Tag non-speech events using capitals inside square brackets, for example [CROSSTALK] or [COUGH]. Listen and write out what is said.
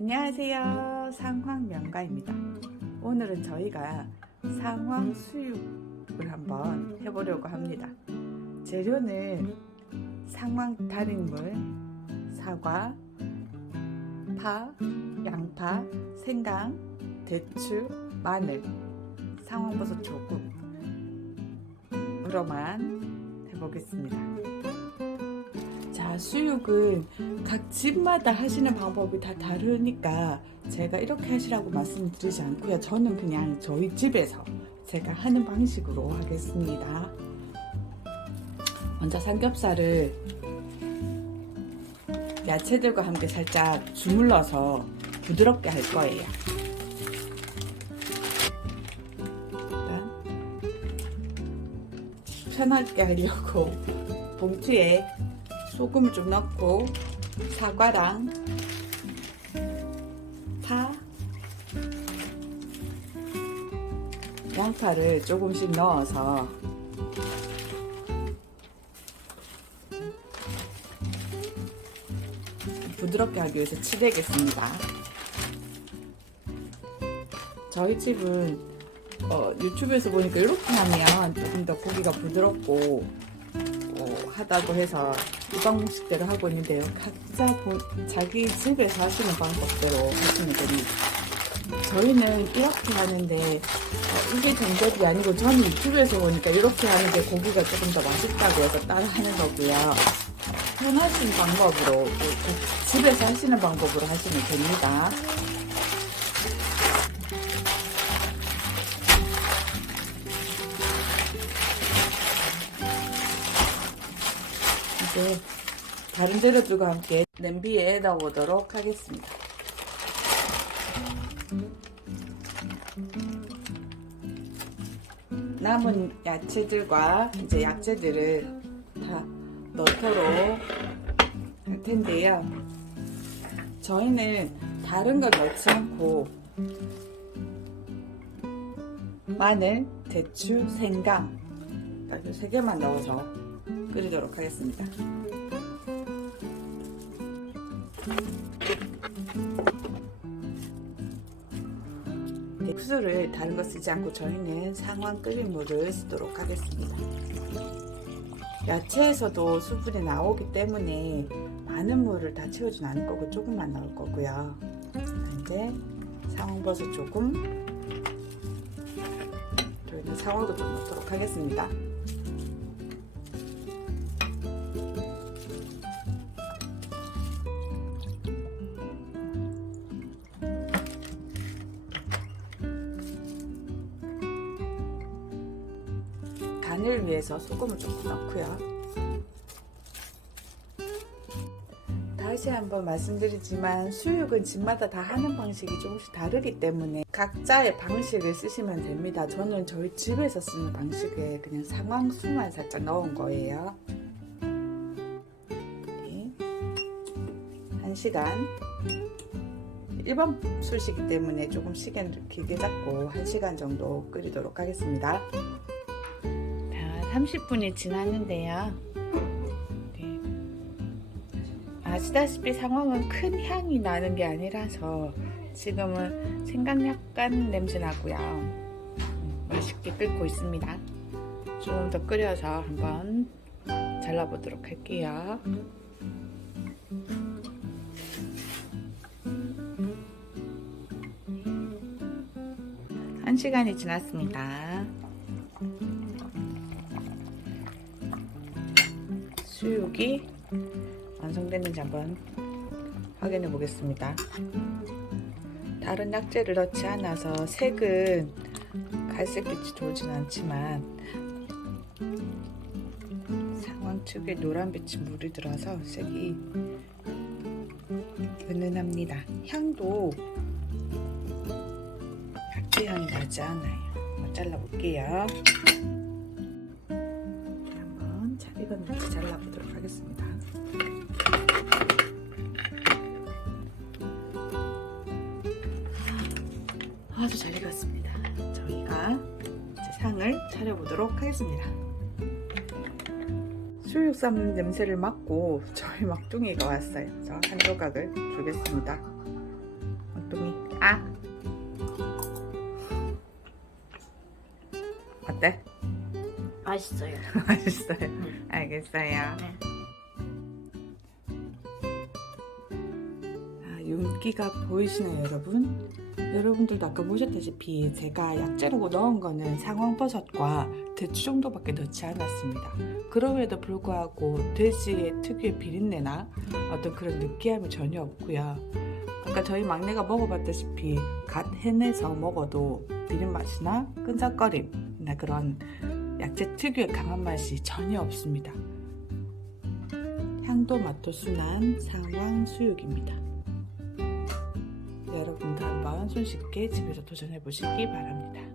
안녕하세요. 상황명가입니다. 오늘은 저희가 상황 수육을 한번 해보려고 합니다. 재료는 상황 달인물, 사과, 파, 양파, 생강, 대추, 마늘, 상황버섯 조금 으로만 해보겠습니다. 자, 수육은 각 집마다 하시는 방법이 다 다르니까 제가 이렇게 하시라고 말씀드리지 않고요. 저는 그냥 저희 집에서 제가 하는 방식으로 하겠습니다. 먼저 삼겹살을 야채들과 함께 살짝 주물러서 부드럽게 할 거예요. 편하게 하려고 봉투에 소금을 좀 넣고 사과랑 파, 양파를 조금씩 넣어서 부드럽게 하기 위해서 치대겠습니다. 저희 집은 어, 유튜브에서 보니까 이렇게 하면 조금 더 고기가 부드럽고 어, 하다고 해서 이 방식대로 하고 있는데요. 각자 본- 자기 집에서 하시는 방법대로 하시면 됩니다. 저희는 이렇게 하는데 어, 이게 정답이 아니고 저는 유튜브에서 보니까 이렇게 하는 게 고기가 조금 더 맛있다고 해서 따라 하는 거고요. 편하신 방법으로 그 집에서 하시는 방법으로 하시면 됩니다. 이제 다른 재료들과 함께 냄비에 넣어보도록 하겠습니다. 남은 야채들과 이제 약재들을 다 넣도록 할 텐데요. 저희는 다른 걸 넣지 않고 마늘, 대추, 생강 딱이세 개만 넣어서 끓이도록 하겠습니다. 네, 국수를 다른 거 쓰지 않고 저희는 상황 끓인 물을 쓰도록 하겠습니다. 야채에서도 수분이 나오기 때문에 많은 물을 다 채우진 않을 거고 조금만 넣을 거고요. 이제 상황버섯 조금 저희는 상황도 좀 넣도록 하겠습니다. 간을 위해서 소금을 조금 넣고요. 다시 한번 말씀드리지만 수육은 집마다 다 하는 방식이 조금씩 다르기 때문에 각자의 방식을 쓰시면 됩니다. 저는 저희 집에서 쓰는 방식에 그냥 상황수만 살짝 넣은 거예요. 네. 한 시간 일반 술식이기 때문에 조금 시간을 길게 잡고 1시간 정도 끓이도록 하겠습니다. 자, 30분이 지났는데요. 네. 아시다시피 상황은 큰 향이 나는 게 아니라서 지금은 생강 약간 냄새 나고요. 음, 맛있게 끓고 있습니다. 조금 더 끓여서 한번 잘라보도록 할게요. 한 시간이 지났습니다. 수육이 완성됐는지 한번 확인해 보겠습니다. 다른 약재를 넣지 않아서 색은 갈색빛이 돌진 않지만 상황 특유의 노란빛이 물이 들어서 색이 은은합니다. 향도 약재 향이 나지 않아요. 잘라볼게요. 이건 이렇게 잘라보도록 하겠습니다. 아주 잘 익었습니다. 저희가 상을 차려보도록 하겠습니다. 수육 삶는 냄새를 맡고 저희 막둥이가 왔어요. 그래서 한 조각을 주겠습니다. 아 어때? 맛있어요. [LAUGHS] 맛있어요. 응. 알겠어요. 네. 아, 윤기가 보이시나요, 여러분? 여러분들도 아까 보셨다시피 제가 약재로 넣은 거는 상황버섯과 대추 정도밖에 넣지 않았습니다. 그럼에도 불구하고 돼지의 특유의 비린내나 어떤 그런 느끼함이 전혀 없고요. 아까 저희 막내가 먹어봤다시피 갓 해내서 먹어도 비린 맛이나 끈적거림이나 그런 약재 특유의 강한 맛이 전혀 없습니다. 향도 맛도 순한 상황 수육입니다. 여러분도 한번 손쉽게 집에서 도전해 보시기 바랍니다.